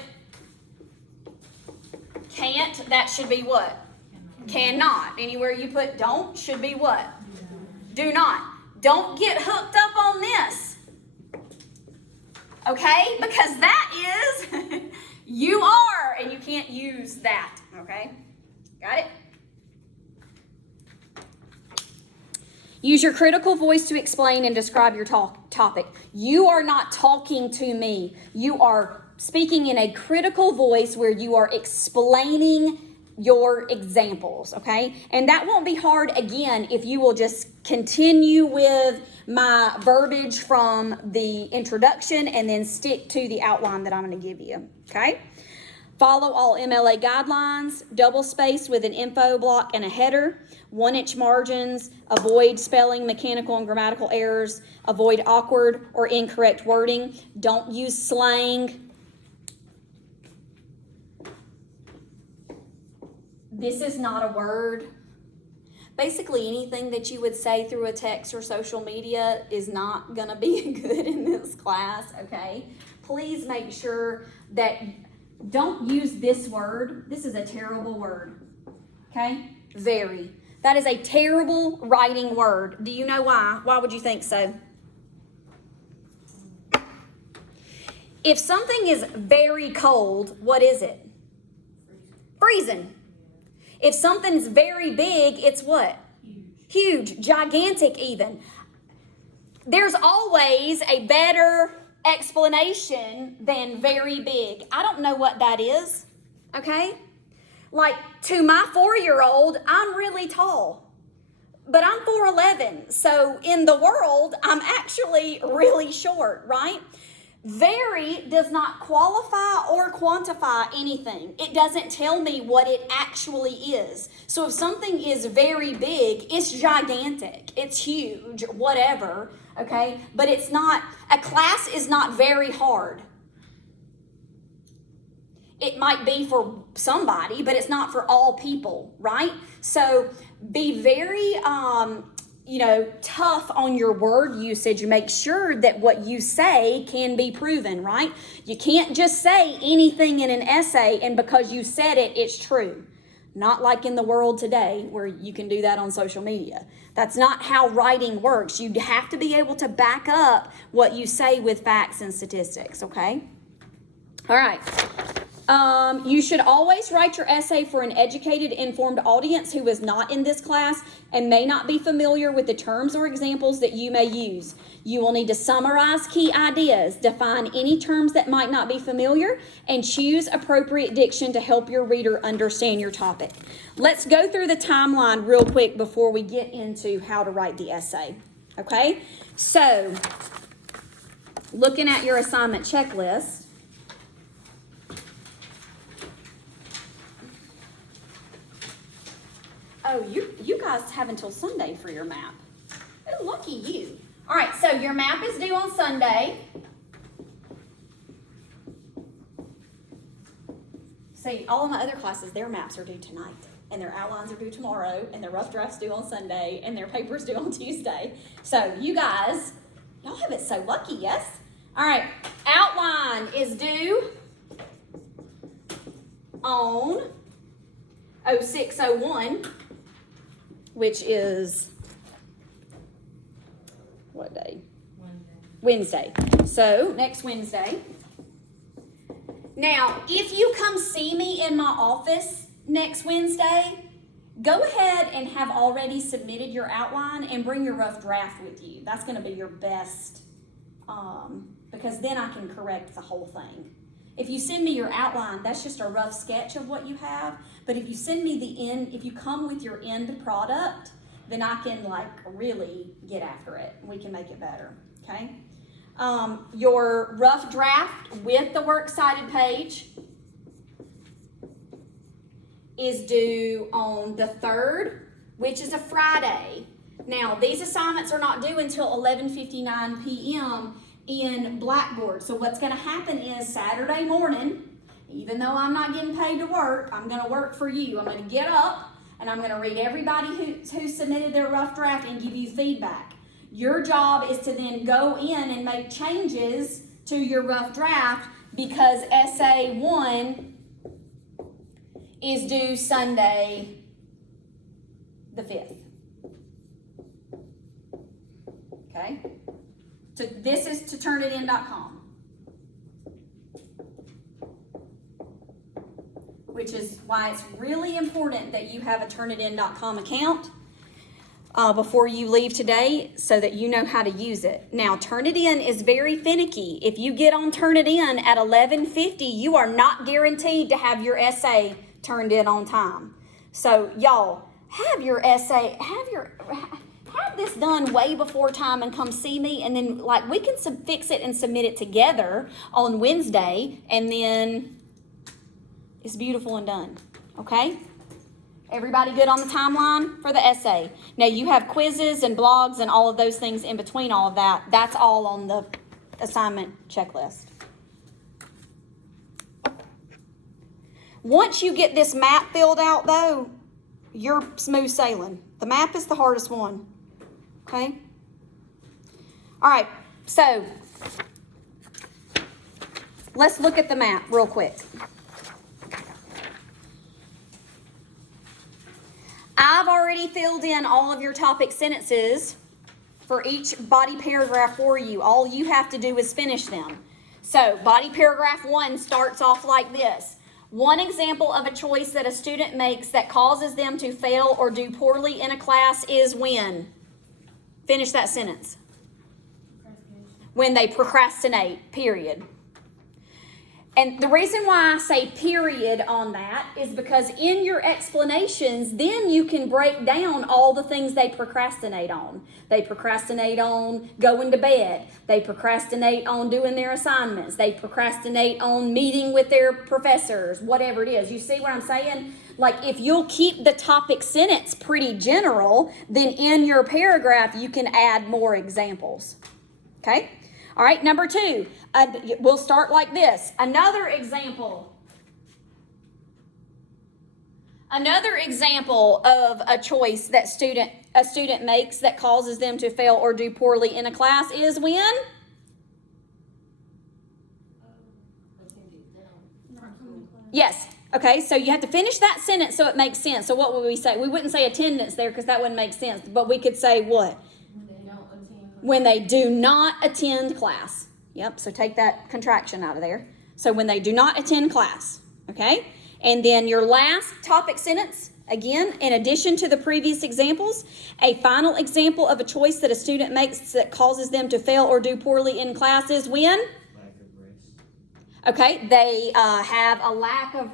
can't, that should be what? Cannot. Anywhere you put don't should be what? Do not. Don't get hooked up on this. Okay? Because that is, you are, and you can't use that. Okay? Got it? Use your critical voice to explain and describe your topic. You are not talking to me. You are speaking in a critical voice where you are explaining your examples, okay? And that won't be hard, again, if you will just continue with my verbiage from the introduction and then stick to the outline that I'm going to give you, okay? Follow all MLA guidelines, double space with an info block and a header, 1-inch margins, avoid spelling, mechanical, and grammatical errors, avoid awkward or incorrect wording, don't use slang. This is not a word. Basically, anything that you would say through a text or social media is not going to be good in this class, okay? Please make sure that don't use this word. This is a terrible word, okay? Very. That is a terrible writing word. Do you know why? Why would you think so? If something is very cold, what is it? Freezing. If something's very big, it's what? Huge, gigantic even. There's always a better explanation than very big. I don't know what that is, okay? Like, to my 4-year-old, I'm really tall, but I'm 4'11", so in the world, I'm actually really short, right? Very does not qualify or quantify anything. It doesn't tell me what it actually is. So if something is very big, it's gigantic, it's huge, whatever, okay? But it's not, a class is not very hard. It might be for somebody, but it's not for all people, right? So be very, tough on your word usage. Make sure that what you say can be proven, right? You can't just say anything in an essay and because you said it, it's true. Not like in the world today where you can do that on social media. That's not how writing works. You have to be able to back up what you say with facts and statistics, okay? All right. You should always write your essay for an educated, informed audience who is not in this class and may not be familiar with the terms or examples that you may use. You will need to summarize key ideas, define any terms that might not be familiar, and choose appropriate diction to help your reader understand your topic. Let's go through the timeline real quick before we get into how to write the essay. Okay? So, looking at your assignment checklist, oh, you guys have until Sunday for your map. Oh, lucky you. All right, so your map is due on Sunday. See, all of my other classes, their maps are due tonight, and their outlines are due tomorrow, and their rough drafts due on Sunday, and their papers due on Tuesday. So you guys, y'all have it so lucky, yes? All right, outline is due on 0601. Which is, what day? Wednesday. So, next Wednesday. Now, if you come see me in my office next Wednesday, go ahead and have already submitted your outline and bring your rough draft with you. That's going to be your best, because then I can correct the whole thing. If you send me your outline, that's just a rough sketch of what you have. But if you send me the end, if you come with your end product, then I can really get after it. We can make it better, okay? Your rough draft with the works cited page is due on the 3rd, which is a Friday. Now, these assignments are not due until 11:59 p.m. in Blackboard. So what's going to happen is Saturday morning, even though I'm not getting paid to work, I'm going to work for you. I'm going to get up and I'm going to read everybody who submitted their rough draft and give you feedback. Your job is to then go in and make changes to your rough draft because Essay 1 is due Sunday the 5th. Okay? So this is to turnitin.com, which is why it's really important that you have a turnitin.com account before you leave today so that you know how to use it. Now, Turnitin is very finicky. If you get on Turnitin at 11:50, you are not guaranteed to have your essay turned in on time. So, y'all, have your essay, have this done way before time and come see me, and then we can fix it and submit it together on Wednesday, and then it's beautiful and done. Okay? Everybody good on the timeline for the essay? Now you have quizzes and blogs and all of those things in between all of that. That's all on the assignment checklist. Once you get this map filled out though, you're smooth sailing. The map is the hardest one. Okay? All right, so let's look at the map real quick. I've already filled in all of your topic sentences for each body paragraph for you. All you have to do is finish them. So, body paragraph 1 starts off like this. One example of a choice that a student makes that causes them to fail or do poorly in a class is when? Finish that sentence. When they procrastinate, period. And the reason why I say period on that is because in your explanations, then you can break down all the things they procrastinate on. They procrastinate on going to bed. They procrastinate on doing their assignments. They procrastinate on meeting with their professors, whatever it is. You see what I'm saying? If you'll keep the topic sentence pretty general, then in your paragraph, you can add more examples. Okay? All right, number 2, we'll start like this. Another example of a choice that a student makes that causes them to fail or do poorly in a class is when? Yes, Okay, so you have to finish that sentence so it makes sense. So what would we say? We wouldn't say attendance there because that wouldn't make sense. But we could say what? When they do not attend class. Yep, so take that contraction out of there. So when they do not attend class. Okay? And then your last topic sentence, again, in addition to the previous examples, a final example of a choice that a student makes that causes them to fail or do poorly in class is when? Lack of grace. Okay, they have a lack of.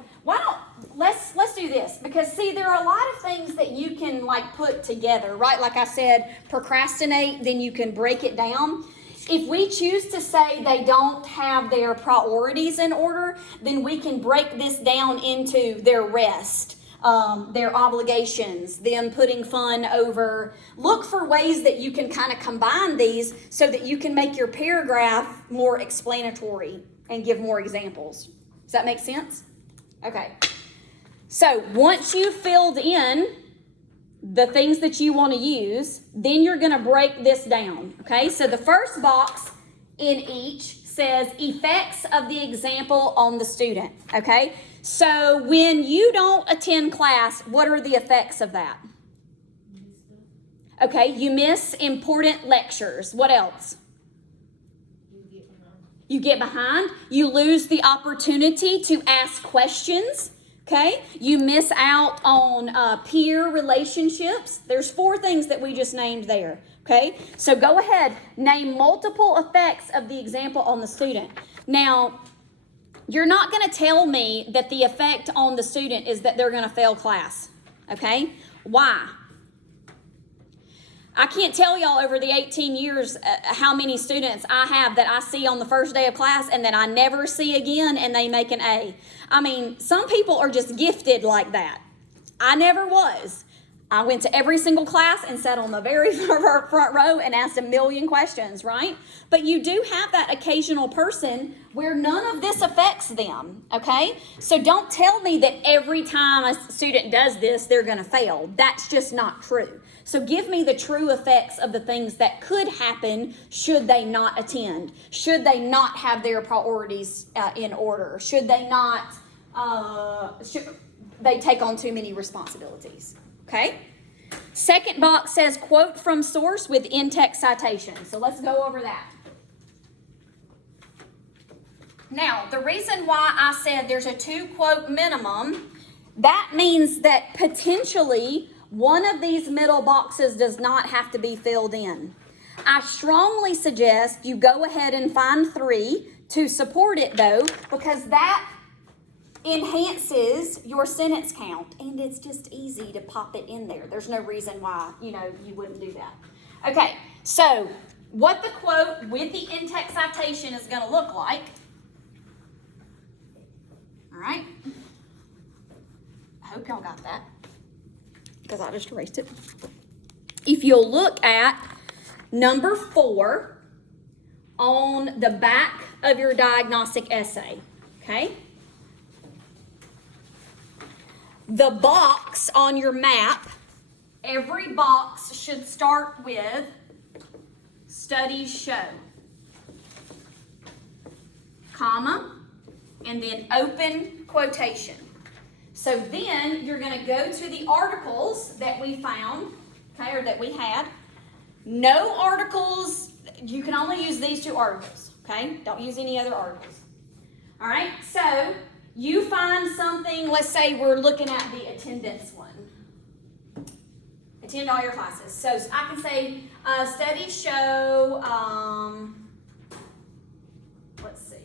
Let's do this, because see, there are a lot of things that you can like put together, right? Like I said, procrastinate, then you can break it down. If we choose to say they don't have their priorities in order, then we can break this down into their rest, their obligations, them putting fun over. Look for ways that you can kind of combine these so that you can make your paragraph more explanatory and give more examples. Does that make sense? Okay. So once you've filled in the things that you want to use, then you're going to break this down. Okay, so the first box in each says effects of the example on the student. Okay, so when you don't attend class, what are the effects of that? Okay, you miss important lectures. What else? You get behind. You lose the opportunity to ask questions. Okay, you miss out on peer relationships. There's 4 things that we just named there. Okay, so go ahead, name multiple effects of the example on the student. Now, you're not going to tell me that the effect on the student is that they're going to fail class. Okay, why? I can't tell y'all over the 18 years how many students I have that I see on the first day of class and that I never see again and they make an A. I mean, some people are just gifted like that. I never was. I went to every single class and sat on the very front row and asked a million questions, right? But you do have that occasional person where none of this affects them, okay? So don't tell me that every time a student does this, they're going to fail. That's just not true. So give me the true effects of the things that could happen should they not attend, should they not have their priorities in order, should they not, should they take on too many responsibilities, okay? Second box says quote from source with in-text citation. So let's go over that. Now, the reason why I said there's a 2-quote minimum, that means that potentially one of these middle boxes does not have to be filled in. I strongly suggest you go ahead and find 3 to support it though, because that enhances your sentence count and it's just easy to pop it in there. There's no reason why, you wouldn't do that. Okay, so what the quote with the in-text citation is going to look like. All right. I hope y'all got that, because I just erased it. If you'll look at number 4 on the back of your diagnostic essay, okay? The box on your map, every box should start with studies show, comma, and then open quotation. So then you're going to go to the articles that we found, okay, or that we had. No articles, you can only use these 2 articles, okay? Don't use any other articles. All right, so you find something, let's say we're looking at the attendance one. Attend all your classes. So I can say studies show, let's see.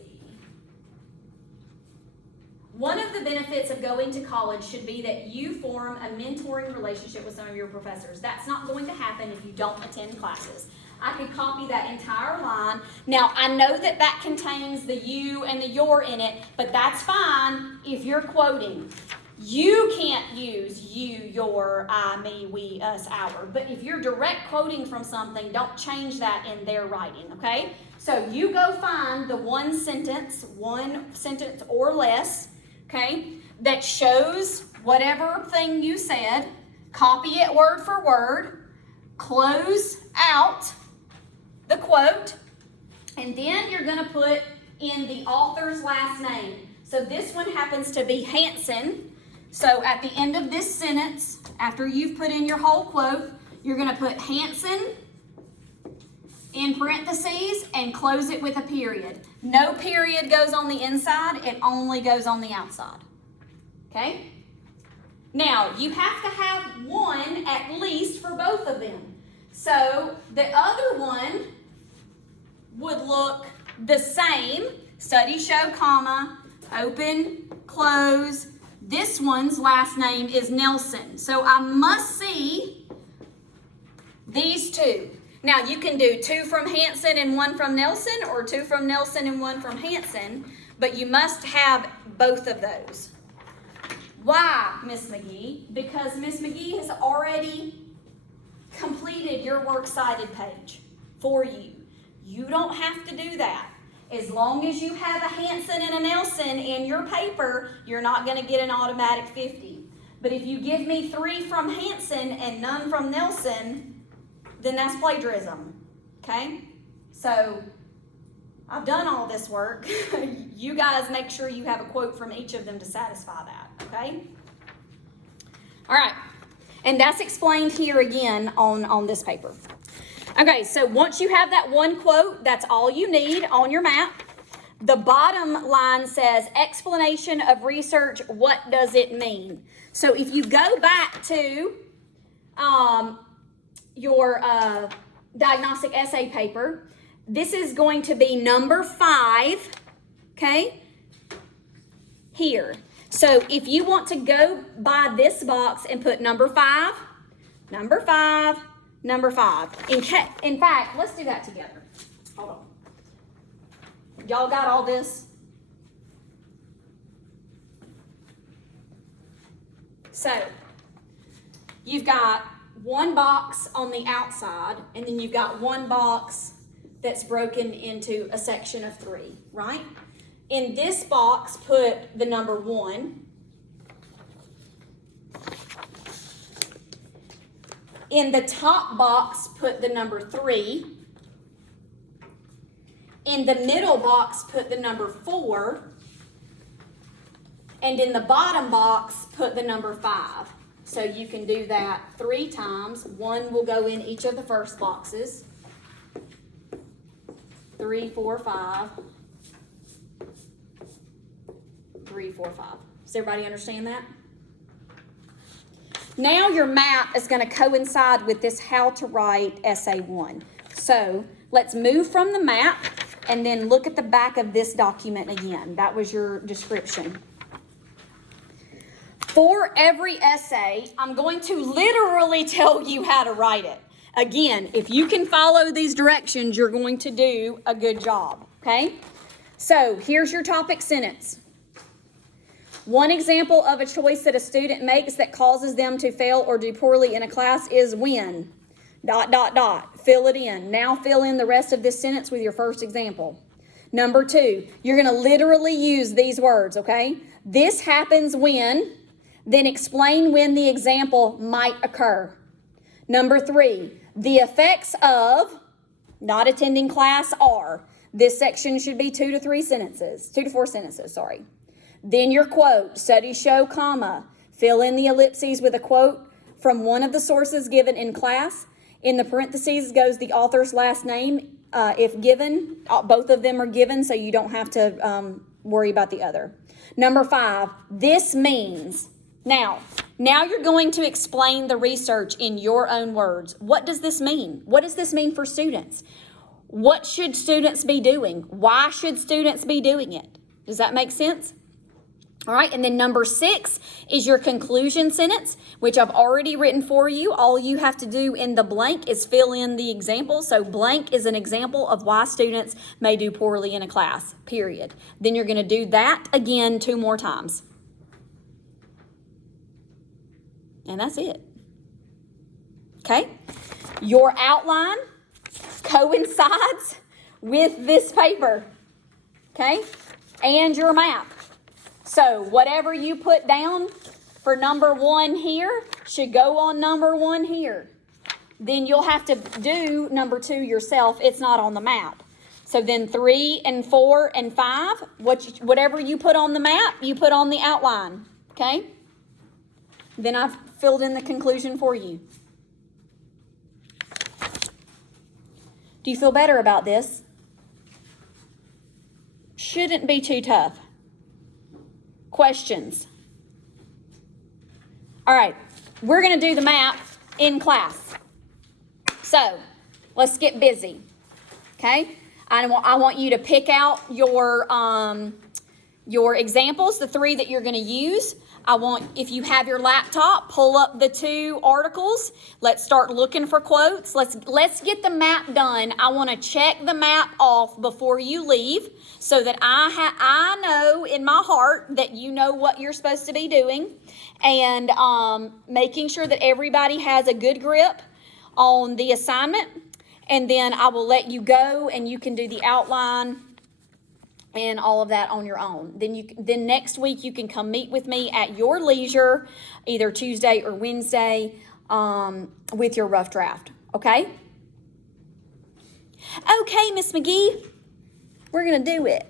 One of the benefits of going to college should be that you form a mentoring relationship with some of your professors. That's not going to happen if you don't attend classes. I could copy that entire line. Now, I know that that contains the you and the your in it, but that's fine if you're quoting. You can't use you, your, I, me, we, us, our. But if you're direct quoting from something, don't change that in their writing, okay? So you go find the one sentence or less, okay, that shows whatever thing you said, copy it word for word, close out the quote, and then you're going to put in the author's last name. So this one happens to be Hanson. So at the end of this sentence, after you've put in your whole quote, you're going to put Hanson in parentheses and close it with a period. No period goes on the inside, it only goes on the outside. Okay? Now, you have to have one at least for both of them. So the other one would look the same. Study show, comma, open, close. This one's last name is Nelson. So I must see these two. Now you can do 2 from Hanson and 1 from Nelson, or 2 from Nelson and 1 from Hanson, but you must have both of those. Why, Miss McGee? Because Miss McGee has already completed your works cited page for you. You don't have to do that. As long as you have a Hanson and a Nelson in your paper, you're not going to get an automatic 50. But if you give me 3 from Hanson and none from Nelson, then that's plagiarism. Okay? So I've done all this work. You guys make sure you have a quote from each of them to satisfy that. Okay? All right. And that's explained here again on this paper. Okay, so once you have that one quote, that's all you need on your map. The bottom line says, explanation of research, what does it mean? So if you go back to your diagnostic essay paper, this is going to be number 5, okay, here. So if you want to go by this box and put number 5, number 5, number 5. In fact, let's do that together. Hold on. Y'all got all this? So, you've got one box on the outside, and then you've got one box that's broken into a section of 3, right? In this box, put the number 1. In the top box, put the number 3. In the middle box, put the number 4. And in the bottom box, put the number 5. So you can do that 3 times. 1 will go in each of the first boxes. 3, 4, 5. 3, 4, 5. Does everybody understand that? Now your map is going to coincide with this how to write essay 1. So let's move from the map and then look at the back of this document again. That was your description. For every essay, I'm going to literally tell you how to write it. Again, if you can follow these directions, you're going to do a good job, okay? So here's your topic sentence. One example of a choice that a student makes that causes them to fail or do poorly in a class is when, ... Fill it in. Now fill in the rest of this sentence with your first example. Number 2, you're going to literally use these words, okay? This happens when, then explain when the example might occur. Number 3, the effects of not attending class are. This section should be 2 to 4 sentences, sorry. Then your quote, studies show, comma, fill in the ellipses with a quote from one of the sources given in class. In the parentheses goes the author's last name, if given. Both of them are given, so you don't have to worry about the other. Number 5, this means. Now you're going to explain the research in your own words. What does this mean? What does this mean for students? What should students be doing? Why should students be doing it? Does that make sense? All right, and then number 6 is your conclusion sentence, which I've already written for you. All you have to do in the blank is fill in the example. So blank is an example of why students may do poorly in a class, period. Then you're going to do that again 2 more times. And that's it. Okay? Your outline coincides with this paper. Okay? And your map. So whatever you put down for number 1 here should go on number 1 here. Then you'll have to do number 2 yourself. It's not on the map. So then 3 and 4 and 5, whatever you put on the map, you put on the outline, okay? Then I've filled in the conclusion for you. Do you feel better about this? Shouldn't be too tough. Questions? All right, we're going to do the map in class. So let's get busy, okay? I want you to pick out your examples, the 3 that you're going to use. I want, if you have your laptop, pull up the 2 articles. Let's start looking for quotes. Let's get the map done. I want to check the map off before you leave so that I know in my heart that you know what you're supposed to be doing, and making sure that everybody has a good grip on the assignment. And then I will let you go and you can do the outline and all of that on your own. Then next week you can come meet with me at your leisure, either Tuesday or Wednesday, with your rough draft. Okay? Okay, Miss McGee, we're gonna do it.